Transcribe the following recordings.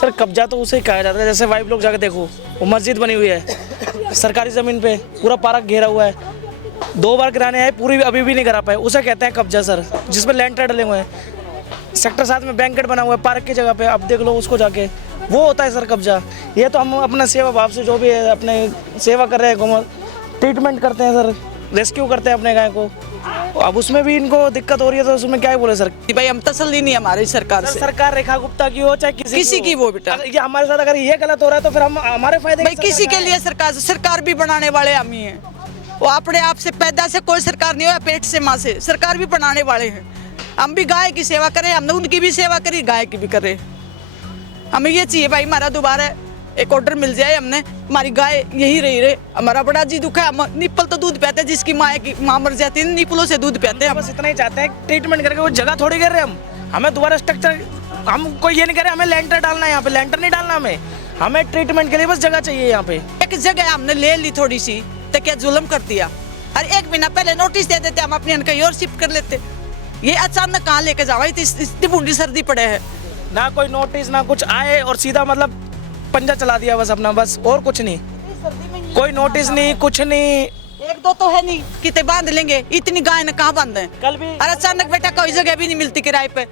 Sir कब्जा तो उसे कहा जाता है, जैसे वाइफ लोग जाकर देखो वो मस्जिद बनी हुई है सरकारी ज़मीन पे, पूरा पार्क घेरा हुआ है, 2 बार गिराने आए पूरी अभी भी नहीं करा पाए, उसे कहते हैं कब्जा सर, जिसमें लैंड डले हुए हैं। सेक्टर 7 में बैंकेट बना हुआ है पार्क की जगह पे, अब देख लो उसको जाके, वो होता है सर कब्जा। ये तो हम अपना सेवा भाव से जो भी है अपने सेवा कर रहे हैं, ट्रीटमेंट करते हैं सर, रेस्क्यू करते हैं अपने गाय को, अब उसमें भी इनको दिक्कत हो रही है तो उसमें क्या ही बोले सर। भाई हम तसल्ली नहीं हमारी सरकार से, सरकार रेखा गुप्ता की हो चाहे किसी की वो बेटा, ये हमारे साथ अगर ये गलत हो रहा है तो फिर हम हमारे फायदे भाई किसी के लिए सरकार भी बनाने वाले हम ही हैं। वो अपने आप से पैदा से कोई सरकार नहीं हुआ, पेट से माँ से सरकार भी बनाने वाले हैं। हम भी गाय की सेवा करें, हमने उनकी भी सेवा करी, गाय की भी करें। हमें ये चाहिए भाई हमारा दोबारा एक ऑर्डर मिल जाए, हमने हमारी गाय यही रही हमारा बड़ा जी दुख है। हम निप्पल तो दूध पीते हैं, जिसकी माँ मर जाती है निप्पलों से दूध पीते हैं। बस इतना ही चाहते हैं ट्रीटमेंट करके, वो जगह थोड़ी कर रहे हम, हमें दोबारा स्ट्रक्चर, हम कोई ये नहीं कह रहे हमें लेंटर डालना है, यहाँ पे लेंटर नहीं डालना, हमें ट्रीटमेंट के लिए बस जगह चाहिए। यहाँ पे एक जगह हमने ले ली थोड़ी सी तो क्या जुल्म कर दिया, और 1 महीना पहले नोटिस दे देते, हम अपनी कहीं और शिफ्ट कर लेते। ये अचानक कहाँ लेके जाओ, इतनी बूंदी सर्दी पड़े है, ना कोई नोटिस ना कुछ आए और सीधा मतलब पंजा चला दिया बस अपना, बस और कुछ नहीं, कोई नोटिस नहीं कुछ नहीं। 1-2 तो है नहीं, कितने बांध लेंगे, इतनी गाय ने कहाँ बांधे कल भी और अचानक बेटा कोई जगह भी नहीं मिलती किराए पे।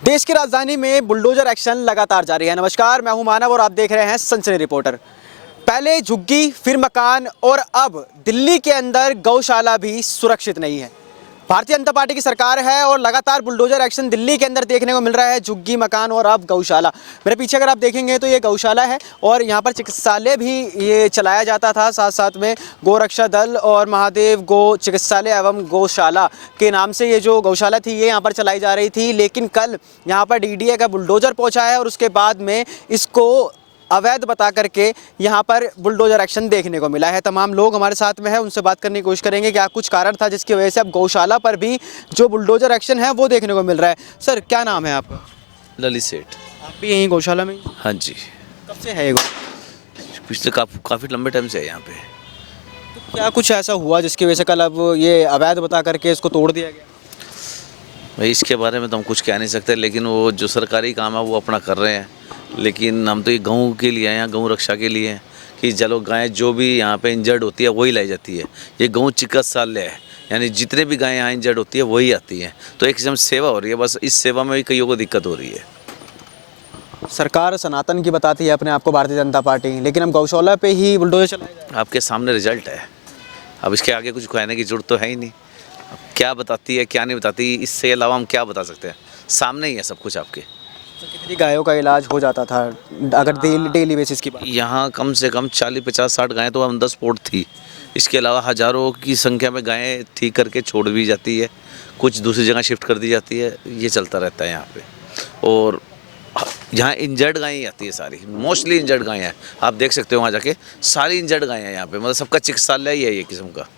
देश की राजधानी में बुलडोजर एक्शन लगातार जारी है। नमस्कार, मैं हूं मानव और आप देख रहे हैं सनसनी रिपोर्टर। पहले झुग्गी, फिर मकान और अब दिल्ली के अंदर गौशाला भी सुरक्षित नहीं है। भारतीय जनता पार्टी की सरकार है और लगातार बुलडोजर एक्शन दिल्ली के अंदर देखने को मिल रहा है। झुग्गी, मकान और अब गौशाला। मेरे पीछे अगर आप देखेंगे तो ये गौशाला है और यहाँ पर चिकित्सालय भी ये चलाया जाता था, साथ साथ में गोरक्षा दल और महादेव गो चिकित्सालय एवं गौशाला के नाम से ये जो गौशाला थी ये यहाँ पर चलाई जा रही थी। लेकिन कल यहाँ पर डीडीए का बुलडोजर पहुँचा है और उसके बाद में इसको अवैध बता करके यहाँ पर बुलडोजर एक्शन देखने को मिला है। तमाम लोग हमारे साथ में है, उनसे बात करने की कोशिश करेंगे क्या कुछ कारण था जिसकी वजह से अब गौशाला पर भी जो बुलडोजर एक्शन है वो देखने को मिल रहा है। सर क्या नाम है आपका? ललित सेठ। आप भी यहीं गौशाला में? हाँ जी। कब से है ये पिछले काफ़ी लंबे टाइम से है यहाँ पे। तो क्या कुछ ऐसा हुआ जिसकी वजह से कल अब ये अवैध बता करके इसको तोड़ दिया गया? भाई इसके बारे में तो हम कुछ कह नहीं सकते, लेकिन वो जो सरकारी काम है वो अपना कर रहे हैं। लेकिन हम तो ये गऊ के लिए हैं, गऊ रक्षा के लिए हैं कि चलो गाय जो भी यहाँ पे इंजर्ड होती है वही लाई जाती है। ये गऊ चिकित्सालय है, यानी जितने भी गायें यहाँ इंजर्ड होती है वही आती हैं। तो एक किस्म सेवा हो रही है, बस इस सेवा में भी कईयों को दिक्कत हो रही है। सरकार सनातन की बताती है अपने आप को भारतीय जनता पार्टी, लेकिन हम गौशाला पे ही बुलडोजर चलाए जा रहे हैं। आपके सामने रिजल्ट है, अब इसके आगे कुछ कहने की जरूरत तो है ही नहीं। अब क्या बताती है क्या नहीं बताती, इससे अलावा हम क्या बता सकते हैं, सामने ही है सब कुछ आपके। तो कितनी गायों का इलाज हो जाता था अगर डेली बेसिस की बात? यहाँ कम से कम 40, 50, 60 गायें तो ऑन द स्पॉट थी। इसके अलावा हज़ारों की संख्या में गायें ठीक करके छोड़ भी जाती है, कुछ दूसरी जगह शिफ्ट कर दी जाती है, ये चलता रहता है यहाँ पे। और यहाँ इंजर्ड गायें आती है सारी, मोस्टली इंजर्ड गायें हैं। आप देख सकते हो वहाँ जाके सारी इंजर्ड गायें हैं यहाँ पे, मतलब सबका चिकित्सालय ही है ये किस्म का।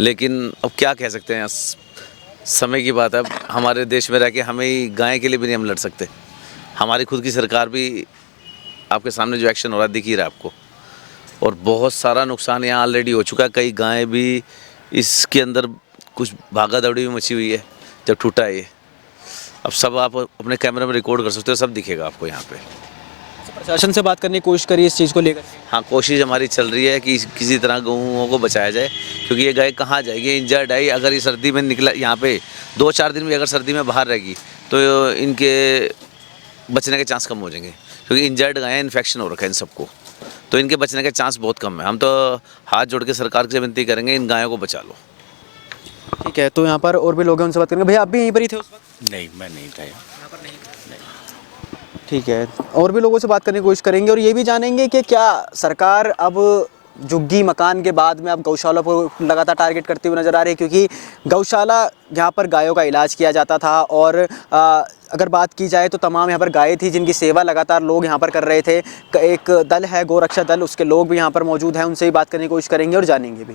लेकिन अब क्या कह सकते हैं, समय की बात है। अब हमारे देश में रह के हमें ही गाय के लिए भी नहीं हम लड़ सकते। हमारी खुद की सरकार भी आपके सामने जो एक्शन हो रहा है दिख ही रहा है आपको, और बहुत सारा नुकसान यहाँ ऑलरेडी हो चुका है। कई गायें भी इसके अंदर कुछ भागा दौड़ी भी मची हुई है जब टूटा है ये। अब सब आप अपने कैमरे में रिकॉर्ड कर सकते हो, सब दिखेगा आपको यहाँ पे। प्रशासन से बात करने की कोशिश करी इस चीज़ को लेकर? हाँ, कोशिश हमारी चल रही है कि किसी तरह गऊओं को बचाया जाए, क्योंकि ये गाय कहाँ जाएगी, इंजर्ड है। अगर ये सर्दी में निकला यहाँ पे 2-4 दिन भी अगर सर्दी में बाहर रहेगी तो इनके बचने के चांस कम हो जाएंगे, क्योंकि इंजर्ड गायें इन्फेक्शन हो रखा है इन सबको, तो इनके बचने के चांस बहुत कम है। हम तो हाथ जोड़ के सरकार से विनती करेंगे, इन गायों को बचा लो। ठीक है, तो यहाँ पर और भी लोग हैं, उनसे बात करेंगे। भैया आप भी यहीं पर ही थे उस वक्त? नहीं, मैं नहीं था यहाँ। ठीक है, और भी लोगों से बात करने की कोशिश करेंगे और ये भी जानेंगे कि क्या सरकार अब झुग्गी मकान के बाद में आप गौशाला को लगातार टारगेट करते हुए नज़र आ रहे हैं, क्योंकि गौशाला यहाँ पर गायों का इलाज किया जाता था और अगर बात की जाए तो तमाम यहाँ पर गायें थी जिनकी सेवा लगातार लोग यहाँ पर कर रहे थे। एक दल है गोरक्षा दल, उसके लोग भी यहाँ पर मौजूद हैं, उनसे भी बात करने की कोशिश करेंगे और जानेंगे भी।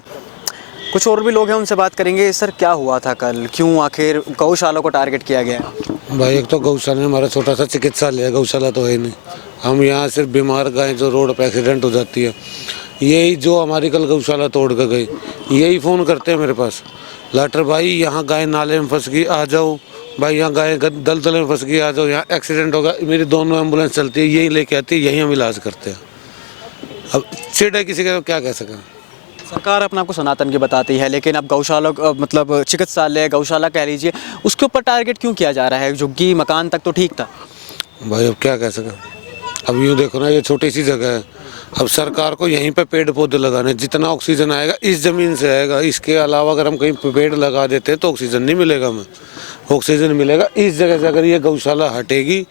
कुछ और भी लोग हैं, उनसे बात करेंगे। सर, क्या हुआ था कल, क्यों आखिर गौशाला को टारगेट किया गया? भाई एक तो गौशाला में हमारा छोटा सा चिकित्सालय है, गौशाला तो है नहीं। हम यहाँ सिर्फ बीमार गाय जो रोड पर एक्सीडेंट हो जाती है, यही जो हमारी कल गौशाला तोड़ कर गई, यही फ़ोन करते हैं मेरे पास, लाटर भाई यहाँ गाय नाले में फंस गई, आ जाओ भाई, यहाँ गाय दलदल में फंस गई, आ जाओ, यहाँ एक्सीडेंट होगा। मेरी दोनों एम्बुलेंस चलती है, यही लेके आती है, यही हम इलाज करते हैं। अब चिड़ है किसी का, तो क्या कह सकें। सरकार अपने आप को सनातन की बताती है, लेकिन अब गौशाला मतलब चिकित्सालय, गौशाला कह लीजिए, उसके ऊपर टारगेट क्यों किया जा रहा है? झुग्गी मकान तक तो ठीक था भाई, अब क्या कह सकें। अब यूँ देखो ना, ये छोटी सी जगह है, अब सरकार को यहीं पे पेड़ पौधे लगाने, जितना ऑक्सीजन आएगा इस ज़मीन से आएगा। इसके अलावा अगर हम कहीं पेड़ लगा देते हैं तो ऑक्सीजन नहीं मिलेगा हमें, ऑक्सीजन मिलेगा इस जगह से। अगर ये गौशाला हटेगी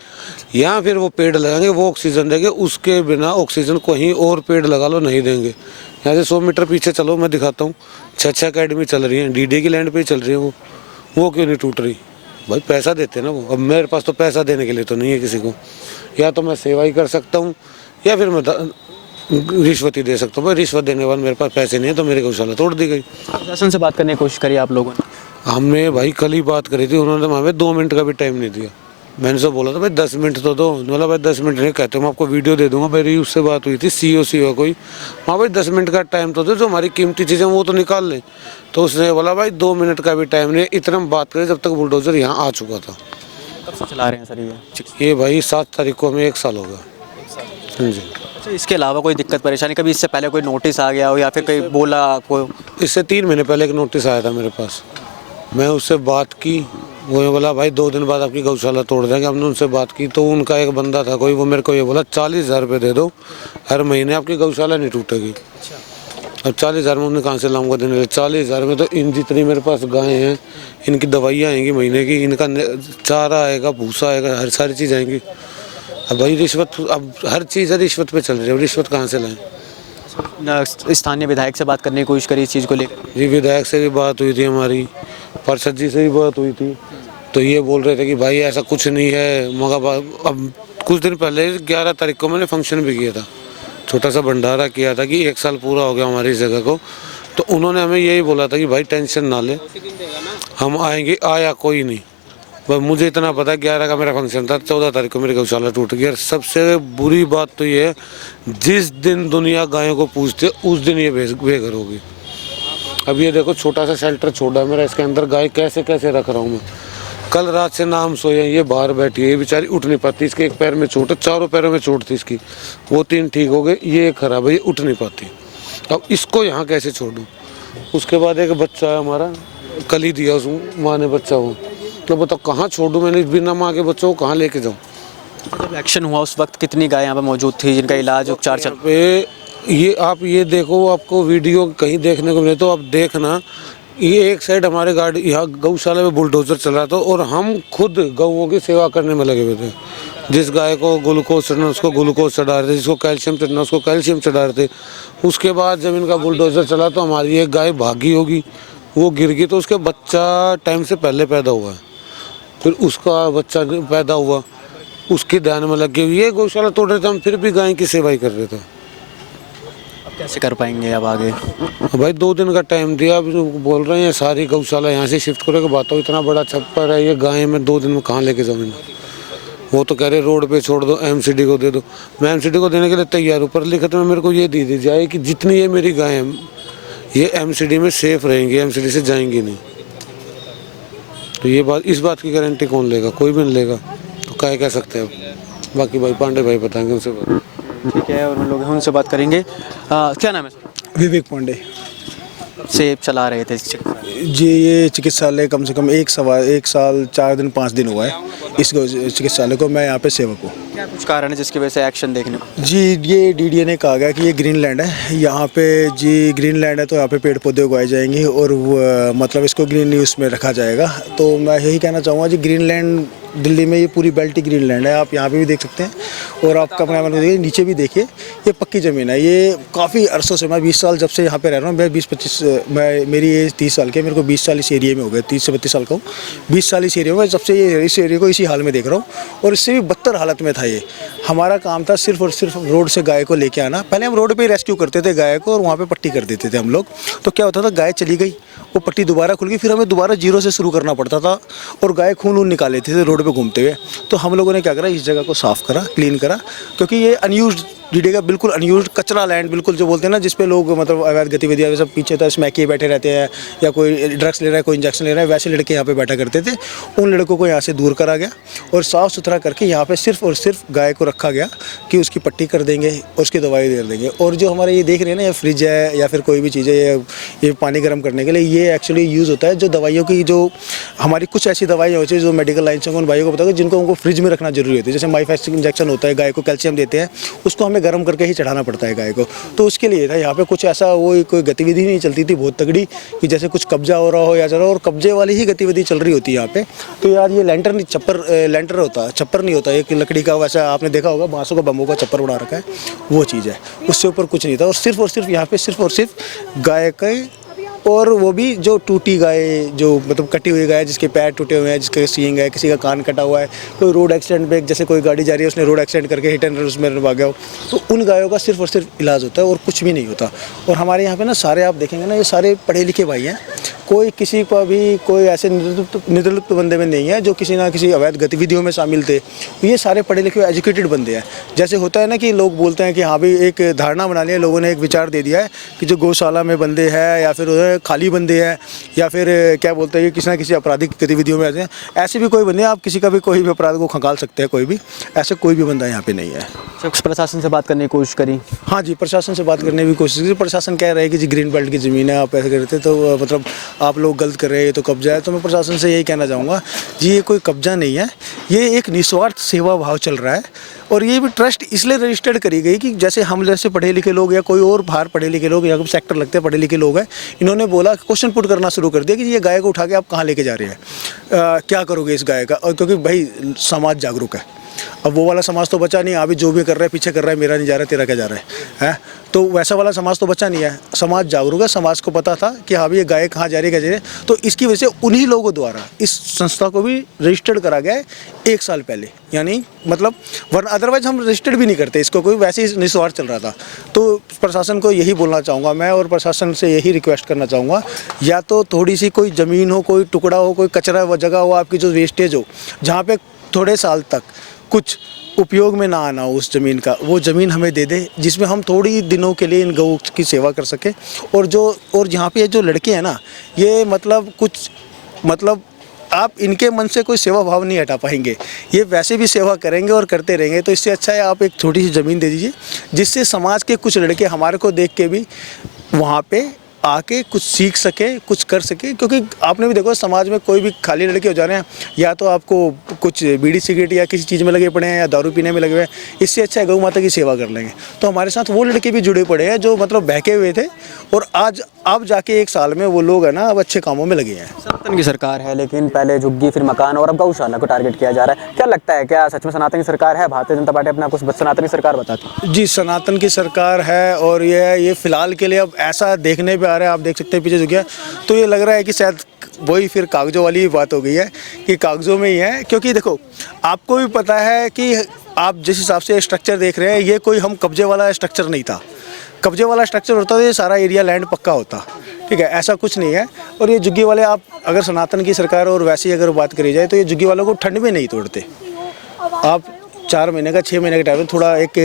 या फिर वो पेड़ लगाएंगे, वो ऑक्सीजन देंगे, उसके बिना ऑक्सीजन कहीं और पेड़ लगा लो नहीं देंगे। यहाँ से 100 मीटर पीछे चलो, मैं दिखाता हूँ, 6 अकेडमी चल रही हैं, डीडी की लैंड पे ही चल रही है वो क्यों नहीं टूट रही? भाई पैसा देते हैं ना वो। अब मेरे पास तो पैसा देने के लिए तो नहीं है किसी को, या तो मैं सेवा ही कर सकता हूँ या फिर मैं रिश्वत ही दे सकता हूँ। भाई रिश्वत देने वाले मेरे पास पैसे नहीं है, तो मेरी गौशाला तोड़ दी गई। प्रशासन से बात करने की कोशिश करी आप लोगों ने? हमने भाई कल ही बात करी थी, उन्होंने हमें 2 मिनट का भी टाइम नहीं दिया। मैंने से बोला था भाई 10 मिनट तो दो, बोला भाई 10 मिनट नहीं कहते, मैं आपको वीडियो दे दूंगा। मेरी उससे बात हुई थी, COC हो कोई, हाँ भाई 10 मिनट का टाइम तो दो, जो हमारी कीमती चीज़ें वो तो निकाल लें। तो उसने बोला भाई 2 मिनट का भी टाइम नहीं। इतना बात करें जब तक बुलडोजर यहाँ आ चुका था। कब से चला रहे हैं सर ये भाई 7 तारीख को हमें 1 साल होगा। हाँ जी। अच्छा, इसके अलावा कोई दिक्कत परेशानी कभी इससे पहले कोई नोटिस आ गया हो या फिर कोई बोला आपको? इससे 3 महीने पहले एक नोटिस आया था मेरे पास, मैं उससे बात की, वो बोला भाई 2 दिन बाद आपकी गौशाला तोड़ देंगे। हमने उनसे बात की तो उनका एक बंदा था कोई, वो मेरे को ये बोला 40,000 रुपये दे दो, हर महीने आपकी गौशाला नहीं टूटेगी। अब 40,000 में उन्हें कहाँ से लाऊंगा देने के? 40,000 में तो इन जितनी मेरे पास गायें हैं, इनकी दवाइयाँ आएंगी महीने की, इनका चारा आएगा, भूसा आएगा, हर सारी चीज़ आएंगी। अब भाई रिश्वत, अब हर चीज़ है रिश्वत पे चल रही है, रिश्वत कहाँ से लाएं? स्थानीय विधायक से बात करने की कोशिश करी इस चीज़ को लेकर? जी, विधायक से भी बात हुई थी हमारी, पार्षद जी से भी बात हुई थी, तो ये बोल रहे थे कि भाई ऐसा कुछ नहीं है। मगर अब कुछ दिन पहले 11 तारीख को मैंने फंक्शन भी किया था, छोटा सा भंडारा किया था कि 1 साल पूरा हो गया हमारी इस जगह को। तो उन्होंने हमें यही बोला था कि भाई टेंशन ना ले, हम आएंगे। आया कोई नहीं। बस मुझे इतना पता, 11 का मेरा फंक्शन था, 14 तारीख को मेरी गौशाला टूट गई। और सबसे बुरी बात तो ये है, जिस दिन दुनिया गायों को पूछती है उस दिन ये बेघर होगी। अब ये देखो, छोटा सा शेल्टर छोड़ा है मेरा, इसके अंदर गाय कैसे कैसे रख रहा हूँ मैं। कल रात से नाम सोए, ये बाहर बैठी है, ये बेचारी उठ नहीं पाती, इसके एक पैर में चोट है, 4 पैरों में चोट थी इसकी, वो 3 ठीक हो गए, ये खराब है, ये उठ नहीं पाती। अब इसको यहाँ कैसे छोड़ूँ? उसके बाद एक बच्चा है हमारा, कल ही दिया उस माँ ने बच्चा, वो तो बताओ कहाँ छोड़ूँ मैंने बिना माँ के बच्चों को, कहाँ लेके जाऊँ? जब एक्शन हुआ उस वक्त कितनी गाय यहाँ पर मौजूद थी जिनका इलाज उपचार चल? ये आप ये देखो, आपको वीडियो कहीं देखने को मिले तो आप देखना, ये एक साइड हमारे गाड़ी यहाँ गौशाला में बुलडोजर चल रहा था और हम खुद गौओं की सेवा करने में लगे हुए थे। जिस गाय को ग्लूकोज चढ़ना उसको ग्लूकोज चढ़ा रहे थे, जिसको कैल्शियम चढ़ना उसको कैल्शियम चढ़ा रहे थे। उसके बाद जब इनका बुलडोजर चला तो हमारी एक गाय भागी होगी, वो गिर गई, तो उसके बच्चा टाइम से पहले पैदा हुआ है, फिर उसका बच्चा पैदा हुआ, उसके ध्यान में लग गई। ये गौशाला तोड़ रहे थे हम, फिर भी गाय की सेवा ही कर रहे थे। अब कैसे कर पाएंगे अब आगे? भाई 2 दिन का टाइम दिया, अब बोल रहे हैं सारी गौशाला यहाँ से शिफ्ट करोगे। बात हो, इतना बड़ा छप्पर है, ये गाय में 2 दिन में कहाँ लेके जाऊँ? वो तो कह रहे रोड पे छोड़ दो, MCD को दे दो। मैं MCD को देने के लिए तैयार हूँ, पर लिखित में मेरे को ये दी जाए कि जितनी ये मेरी गाय है ये MCD में सेफ रहेंगी, MCD से जाएंगी नहीं। तो ये बात, इस बात की गारंटी कौन लेगा? कोई भी नहीं लेगा, तो क्या कह सकते हैं अब। बाकी भाई पांडे भाई बताएंगे उनसे बात। ठीक है, और उन लोग हैं उनसे बात करेंगे। क्या नाम है? विवेक पांडे। से चला रहे थे जी, ये चिकित्सालय कम से कम 1 साल 4 दिन 5 दिन हुआ है इस चिकित्सालय को, मैं यहाँ पे सेवक हूँ। क्या कुछ कारण है जिसकी वजह से एक्शन देखने को? जी ये डीडीए ने कहा गया कि ये ग्रीन लैंड है, यहाँ पे जी ग्रीन लैंड है तो यहाँ पे पेड़ पौधे उगाए जाएंगे और मतलब इसको ग्रीन न्यूज़ में रखा जाएगा। तो मैं यही कहना चाहूँगा जी ग्रीन लैंड दिल्ली में ये पूरी बेल्ट ही ग्रीन लैंड है, आप यहाँ पे भी देख सकते हैं और आप कैमरा में देखिए नीचे भी देखिए, ये पक्की ज़मीन है। ये काफ़ी अरसों से, मैं 20 साल जब से यहाँ पे रह रहा हूँ, मैं 20-25 मैं मेरी एज 30 साल की है, मेरे को 20 साल इस एरिया में हो गए, 30 से 32 साल का हूँ। 20 साल इस एरिया में, जब से ये इस एरिया को इसी हाल में देख रहा हूँ और इससे भी बदतर हालत में था ये। हमारा काम था सिर्फ और सिर्फ रोड से गाय को लेके आना। पहले हम रोड पे ही रेस्क्यू करते थे गाय को और वहाँ पे पट्टी कर देते थे हम लोग। तो क्या होता था, गाय चली गई, वो पट्टी दोबारा खुल गई, फिर हमें दोबारा जीरो से शुरू करना पड़ता था और गाय खून वून निकाल लेते थे रोड पे घूमते हुए। तो हम लोगों ने क्या करा, इस जगह को साफ़ करा, क्लीन करा, क्योंकि ये अनयूज्ड डीडीए का बिल्कुल अनयूज्ड कचरा लैंड, बिल्कुल जो बोलते हैं ना, जिसपे लोग मतलब अवैध गतिविधियाँ सब पीछे तो स्मैक किए बैठे रहते हैं या कोई ड्रग्स ले रहा है, कोई इंजेक्शन ले रहा है, वैसे लड़के यहाँ पे बैठा करते थे। उन लड़कों को यहाँ से दूर करा गया और साफ़ सुथरा करके यहाँ पे सिर्फ और सिर्फ गाय को रखा गया कि उसकी पट्टी कर देंगे और उसकी दवाई दे देंगे। और जो हमारे ये देख रहे हैं ना, ये फ्रिज है या फिर कोई भी चीज़ है, ये पानी गर्म करने के लिए ये एक्चुअली यूज़ होता है। जो दवाइयों की, जो हमारी कुछ ऐसी दवाइयाँ होती है जो मेडिकल लाइन से उन भाइयों को पता है, जिनको उनको फ्रिज में रखना जरूरी होती है। जैसे माइफेस्ट इंजेक्शन होता है, गाय को कैल्शियम देते हैं, उसको हमें गर्म करके ही चढ़ाना पड़ता है गाय को। तो उसके लिए था यहाँ पे कुछ ऐसा, वो कोई गतिविधि नहीं चलती थी बहुत तगड़ी कि जैसे कुछ कब्जा हो रहा हो या चल रहा हो, और कब्जे वाली ही गतिविधि चल रही होती है यहाँ पे। तो यार ये लैंटर नहीं, छप्पर लैंटर होता है, छप्पर नहीं होता, एक लकड़ी का, वैसा आपने देखा होगा बांसों का, बम्बू का छप्पर बना रखा है, वो चीज़ है। उससे ऊपर कुछ नहीं था और सिर्फ यहाँ पे सिर्फ और सिर्फ गाय का, और वो भी जो टूटी गाय, जो मतलब कटी हुई गाय, जिसके पैर टूटे हुए हैं, जिसके सींग है, किसी का कान कटा हुआ है, कोई रोड एक्सीडेंट में, जैसे कोई गाड़ी जा रही है उसने रोड एक्सीडेंट करके हिट एंड रन उसमें भाग गया हो, तो उन गायों का सिर्फ और सिर्फ इलाज होता है और कुछ भी नहीं होता। और हमारे यहाँ पे ना सारे, आप देखेंगे ना, ये सारे पढ़े लिखे भाई हैं, कोई किसी को भी कोई ऐसे निर्लिप्त बंदे में नहीं है जो किसी ना किसी अवैध गतिविधियों में शामिल थे। ये सारे पढ़े लिखे एजुकेटेड बंदे हैं। जैसे होता है ना कि लोग बोलते हैं कि हाँ भाई, एक धारणा बना लिया लोगों ने, एक विचार दे दिया है कि जो गौशाला में बंदे हैं या फिर खाली बंदे हैं या फिर क्या बोलते हैं कि किसी ना किसी आपराधिक गतिविधियों में आते हैं, ऐसे भी कोई बंदे हैं, आप किसी का भी कोई भी अपराध को खंगाल सकते हैं, कोई भी ऐसे कोई भी बंदा यहाँ पे नहीं है। प्रशासन से बात करने की कोशिश करी? हाँ जी, प्रशासन से बात करने की कोशिश की। प्रशासन कह रहा है कि जी ग्रीन बेल्ट की ज़मीन है, आप ऐसे करते तो मतलब आप लोग गलत कर रहे हैं, ये तो कब्जा है। तो मैं प्रशासन से यही कहना चाहूँगा जी, ये कोई कब्जा नहीं है, ये एक निस्वार्थ सेवा भाव चल रहा है। और ये भी ट्रस्ट इसलिए रजिस्टर्ड करी गई कि जैसे हम जैसे पढ़े लिखे लोग या कोई और बाहर पढ़े लिखे लोग या सेक्टर लगते हैं पढ़े लिखे लोग हैं, इन्होंने बोला, क्वेश्चन पुट करना शुरू कर दिया कि ये गाय को उठा के आप कहाँ लेके जा रहे हैं, क्या करोगे इस गाय का। और क्योंकि भाई समाज जागरूक है, अब वो वाला समाज तो बचा नहीं, अभी जो भी कर रहा है पीछे कर रहा है, मेरा नहीं जा रहा तेरा क्या जा रहा है, तो वैसा वाला समाज तो बचा नहीं है। समाज जागरूक है, समाज को पता था कि हाँ भी ये गाय कहाँ जा रही है, क्या जा रही है। तो इसकी वजह से उन्हीं लोगों द्वारा इस संस्था को भी रजिस्टर्ड करा गया है 1 साल पहले, यानी मतलब वरना अदरवाइज हम रजिस्टर्ड भी नहीं करते इसको, कोई वैसे ही निस्वार्थ चल रहा था। तो प्रशासन को यही बोलना चाहूँगा मैं, और प्रशासन से यही रिक्वेस्ट करना चाहूँगा, या तो थोड़ी सी कोई ज़मीन हो, कोई टुकड़ा हो, कोई कचरा जगह हो, आपकी जो वेस्टेज हो, जहाँ पे थोड़े साल तक कुछ उपयोग में ना आना हो उस ज़मीन का, वो ज़मीन हमें दे दे, जिसमें हम थोड़ी दिनों के लिए इन गऊ की सेवा कर सकें। और यहाँ पे जो लड़के हैं ना, ये मतलब आप इनके मन से कोई सेवा भाव नहीं हटा पाएंगे, ये वैसे भी सेवा करेंगे और करते रहेंगे। तो इससे अच्छा है आप एक छोटी सी ज़मीन दे दीजिए, जिससे समाज के कुछ लड़के हमारे को देख के भी वहाँ पे आके कुछ सीख सके, कुछ कर सके। क्योंकि आपने भी देखो समाज में कोई भी खाली लड़के हो जा रहे हैं, या तो आपको कुछ बीड़ी सिगरेट या किसी चीज़ में लगे पड़े हैं या दारू पीने में लगे हुए हैं, इससे अच्छा है गौ माता की सेवा कर लेंगे। तो हमारे साथ वो लड़के भी जुड़े पड़े हैं जो मतलब बहके हुए थे, और आज अब जाके 1 साल में वो लोग है ना, अब अच्छे कामों में लगे हैं। सनातन की सरकार है, लेकिन पहले झुग्गी फिर मकान और अब गौशाला को टारगेट किया जा रहा है। क्या लगता है, क्या सच में सनातन की सरकार है? भारतीय जनता पार्टी अपना कुछ सनातन की सरकार बताती है? जी, सनातन की सरकार है, और ये फिलहाल के लिए अब ऐसा देखने पे आ रहा है, आप देख सकते हैं पीछे जो गया, तो ये लग रहा है कि शायद वही फिर कागजों वाली बात हो गई है कि कागजों में ही है। क्योंकि देखो, आपको भी पता है कि आप जिस हिसाब से स्ट्रक्चर देख रहे हैं, ये कोई हम कब्जे वाला स्ट्रक्चर नहीं था। कब्जे वाला स्ट्रक्चर होता तो ये सारा एरिया लैंड पक्का होता, ठीक है, ऐसा कुछ नहीं है। और ये झुग्गी वाले, आप अगर सनातन की सरकार और वैसे ही अगर बात करी जाए, तो ये झुग्गी वालों को ठंड में नहीं तोड़ते। आप 4 महीने का 6 महीने का टाइम में थोड़ा एक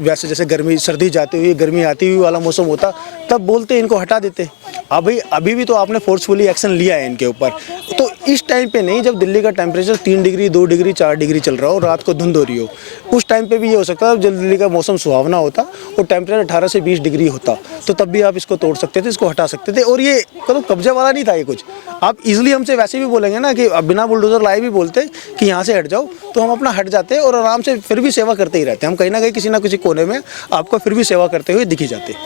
वैसे जैसे गर्मी सर्दी जाती हुई गर्मी आती हुई वाला मौसम होता, तब बोलते इनको हटा देते। अभी भी तो आपने फोर्सफुली एक्शन लिया है इनके ऊपर। तो इस टाइम पे नहीं, जब दिल्ली का टेम्परेचर 3 डिग्री 2 डिग्री 4 डिग्री चल रहा हो, रात को धुंध हो रही हो, उस टाइम पे भी ये हो सकता है जब दिल्ली का मौसम सुहावना होता और टेम्परेचर 18 से 20 डिग्री होता, तो तब भी आप इसको तोड़ सकते थे, इसको हटा सकते थे। और ये मतलब कब्जे वाला नहीं था ये कुछ। आप इजीली हमसे वैसे भी बोलेंगे ना कि बिना बुलडोजर लाए भी बोलते कि यहाँ से हट जाओ, तो हम अपना हट जाते और आराम से फिर भी सेवा करते ही रहते। हम कहीं ना कहीं किसी ना किसी कोने में आपको फिर भी सेवा करते हुए दिख ही जाते।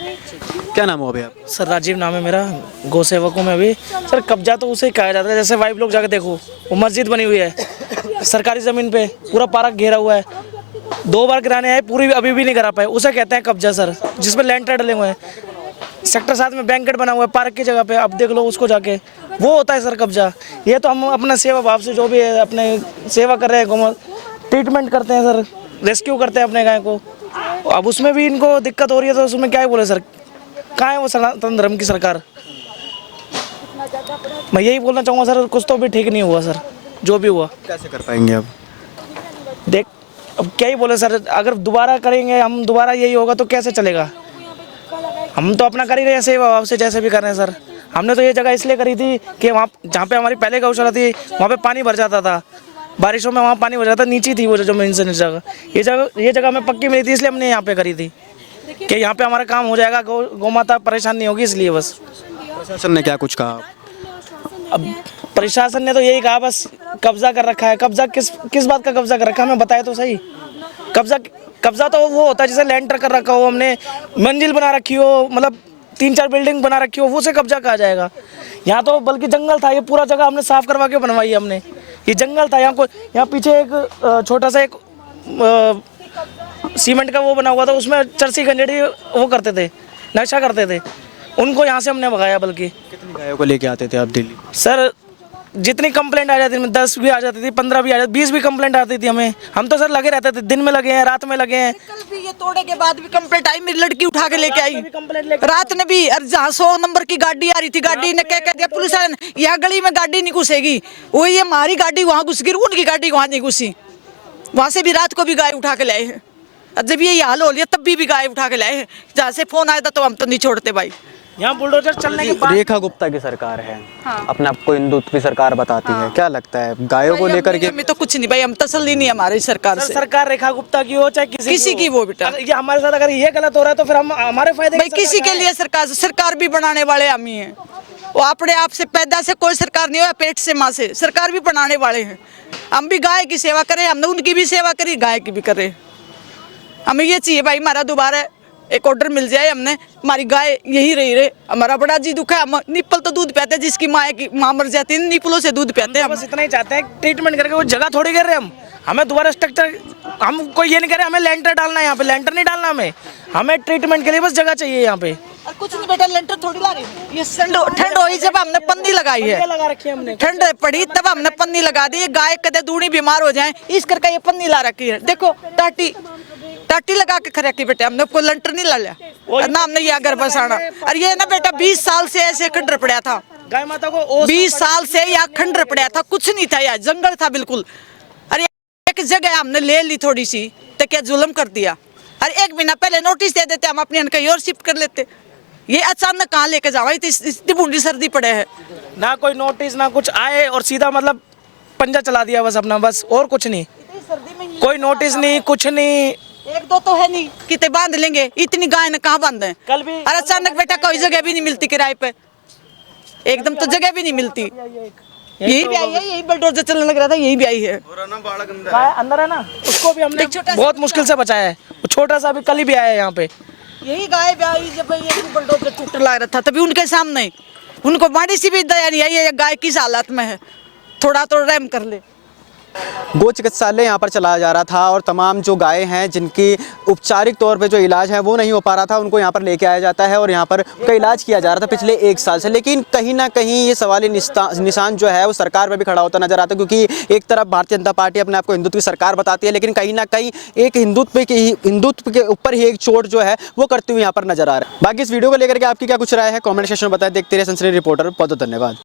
क्या नाम हो अभी आप? सर राजीव नाम है मेरा, गौ सेवक हूँ मैं भी। सर कब्जा तो उसे कहा जाता है, जैसे वाइफ लोग जाके देखो, वो मस्जिद बनी हुई है सरकारी ज़मीन पे, पूरा पार्क घेरा हुआ है। 2 बार गिराने आए, पूरी अभी भी नहीं करा पाए, उसे कहते हैं कब्जा सर, जिसमें लैंड डले हुए हैं। सेक्टर 7 में बैंकेट बना हुआ है पार्क की जगह पे, अब देख लो उसको जाके, वो होता है सर कब्जा। ये तो हम अपना सेवा भाव से जो भी है अपने सेवा कर रहे हैं, ट्रीटमेंट करते हैं सर, रेस्क्यू करते हैं अपने गाय को। अब उसमें भी इनको दिक्कत हो रही है, तो उसमें क्या ही बोले सर, कहाँ है वो सनातन धर्म की सरकार। मैं यही बोलना चाहूँगा सर, कुछ तो भी ठीक नहीं हुआ सर, जो भी हुआ। कैसे कर पाएंगे अब? देख अब क्या ही बोले सर, अगर दोबारा करेंगे हम, दोबारा यही होगा तो कैसे चलेगा। हम तो अपना कर ही रहे हैं सेवा भाव से, जैसे भी कर रहे हैं सर। हमने तो ये जगह इसलिए करी थी कि वहाँ जहाँ पे हमारी पहले गौशाला थी, वहाँ पे पानी भर जाता था, बारिशों में वहाँ पानी भर जाता, नीचे थी वो जमीन से जगह। ये जगह हमें पक्की मिली थी, इसलिए हमने यहाँ पे करी थी कि यहाँ पे हमारा काम हो जाएगा, गौ माता परेशान नहीं होगी, इसलिए बस। प्रशासन ने क्या कुछ कहा? अब प्रशासन ने तो यही कहा बस कब्जा कर रखा है। कब्जा किस बात का कब्जा कर रखा है, हमें बताए तो सही। कब्जा तो वो होता है जैसे लैंटर कर रखा हो, हमने मंजिल बना रखी हो, मतलब 3-4 बिल्डिंग बना रखी हो, वो से कब्जा कहा जाएगा। यहाँ तो बल्कि जंगल था, ये पूरा जगह हमने साफ करवा के बनवाई है हमने। ये जंगल था, यहाँ पीछे एक छोटा सा एक सीमेंट का वो बना हुआ था, उसमें चरसी गंजेड़ी वो करते थे, नशा करते थे, उनको यहाँ से हमने भगाया। बल्कि कितनी गायों को लेके आते थे आप दिल्ली? सर जितनी कंप्लेंट आ जाती थी, 10 भी आ जाती थी, 15 भी आ जाती, 20 भी कंप्लेंट आती थी हमें। हम तो सर लगे रहते थे, दिन में लगे हैं, रात में लगे हैं। कल भी ये तोड़े के बाद भी कंप्लेंट आई, मेरी लड़की उठा के लेके आई कंप्लेंट लेके रात ने भी। और जहाँ 100 नंबर की गाड़ी आ रही थी, गाड़ी ने कह दिया पुलिस वाले ने, यहाँ गली में गाड़ी नहीं घुसेगी। वो ये हमारी गाड़ी वहाँ घुस गई, उनकी गाड़ी वहाँ नहीं घुसी। वहाँ से भी रात को भी गाय उठा के लाए हैं। और जब ये हाल हो लिया तब भी गाय उठा के लाए हैं। जहाँ से फोन आया था तो हम तो नहीं छोड़ते भाई। यहाँ बुलडोजर चलने के बाद रेखा गुप्ता की सरकार है, अपने आप को हिंदुत्व की सरकार बताती है, क्या लगता है गायों को लेकर के? हमें तो कुछ नहीं भाई, हम तसल्ली नहीं हमारी सरकार से। सरकार रेखा गुप्ता की हो चाहे किसी की वो बेटा, ये हमारे साथ अगर ये गलत हो रहा है तो फिर हम हमारे फायदे भाई किसी के लिए सरकार भी बनाने वाले हम ही हैं। वो अपने आप से पैदा से कोई सरकार नहीं हुआ, पेट से माँ से सरकार भी बनाने वाले हैं। हम भी गाय की सेवा करें, हमने उनकी भी सेवा करी, गाय की भी करें। हमें ये चाहिए भाई, हमारा दोबारा एक ऑर्डर मिल जाए, हमने हमारी गाय यही रही रहे। हमारा बड़ा जी दुख है, हम निप्पल तो दूध पीते हैं, जिसकी माँ मर जाती है निप्पलों से दूध पीते हैं। बस इतना ही चाहते हैं, ट्रीटमेंट करके वो जगह थोड़ी कर रहे हम। हमें दोबारा स्ट्रक्चर, हम कोई ये नहीं कह रहे हमें लेंटर डालना है, यहाँ पे लेंटर नहीं डालना हमें ट्रीटमेंट के लिए बस जगह चाहिए यहाँ पे। और कुछ नहीं बेटा, लेंटर थोड़ी ला रही, ये ठंड हुई जब हमने पन्नी लगाई है, लगा रखी है हमने, ठंड पड़ी तब हमने पन्नी लगा दी। गाय कदे दूनी बीमार हो जाए इस करके ये पन्नी ला रखी है। देखो टाटी लगा के खड़े की बेटे, हमने कोई लंटर नहीं ला लिया ना, हमने ये अगर बसाना। और ये ना बेटा 20 साल से ऐसे खंडर पड़ा था, गाय माता को 20 साल से यहाँ खंडर पड़ा था, कुछ नहीं था, यहाँ जंगल था बिल्कुल। अरे एक जगह हमने ले ली थोड़ी सी तो क्या जुल्म कर दिया। अरे 1 महीना पहले नोटिस दे देते, हम अपनी कहीं और शिफ्ट कर लेते। ये अचानक कहाँ लेके जाओ, इतनी बूंदी सर्दी पड़े है, ना कोई नोटिस ना कुछ आए, और सीधा मतलब पंजा चला दिया बस अपना, बस और कुछ नहीं। कोई नोटिस नहीं, कुछ नहीं। 1-2 तो है नहीं, कितने बांध लेंगे, इतनी गाय ने कहाँ बांधे। कल भी अरे अचानक बेटा कोई जगह भी नहीं मिलती किराए पे, एकदम तो जगह भी नहीं मिलती। यही भी आई है, यही बुलडोजर चलने लग रहा था, यही भी आई है। गाय अंदर है ना, उसको भी हमने बहुत मुश्किल से बचाया है। वो छोटा सा भी कल ही भी आया है यहाँ पे। यही गाय भी आई जब ये बुलडोजर टूट लग रहा था, तभी उनके सामने उनको माड़ी सी भी दया नहीं आई, ये गाय किस हालत में है, थोड़ा तो रहम कर ले। गो चिकित्सालय यहाँ पर चलाया जा रहा था और तमाम जो गायें हैं जिनकी औपचारिक तौर पे जो इलाज है वो नहीं हो पा रहा था, उनको यहाँ पर लेके आया जाता है और यहाँ पर उनका इलाज किया जा रहा था पिछले 1 साल से। लेकिन कहीं ना कहीं ये सवाली निशान जो है वो सरकार पर भी खड़ा होता नजर आता है, क्योंकि एक तरफ भारतीय जनता पार्टी अपने आप को हिंदुत्व की सरकार बताती है, लेकिन कहीं ना कहीं एक हिंदुत्व के ऊपर ही एक चोट जो है वो करते हुए यहाँ पर नजर आ रहा है। बाकी इस वीडियो को लेकर के आपकी क्या कुछ राय है कॉमेंट सेक्शन में बताएं। देखते रहिए सनसनी रिपोर्टर, बहुत बहुत धन्यवाद।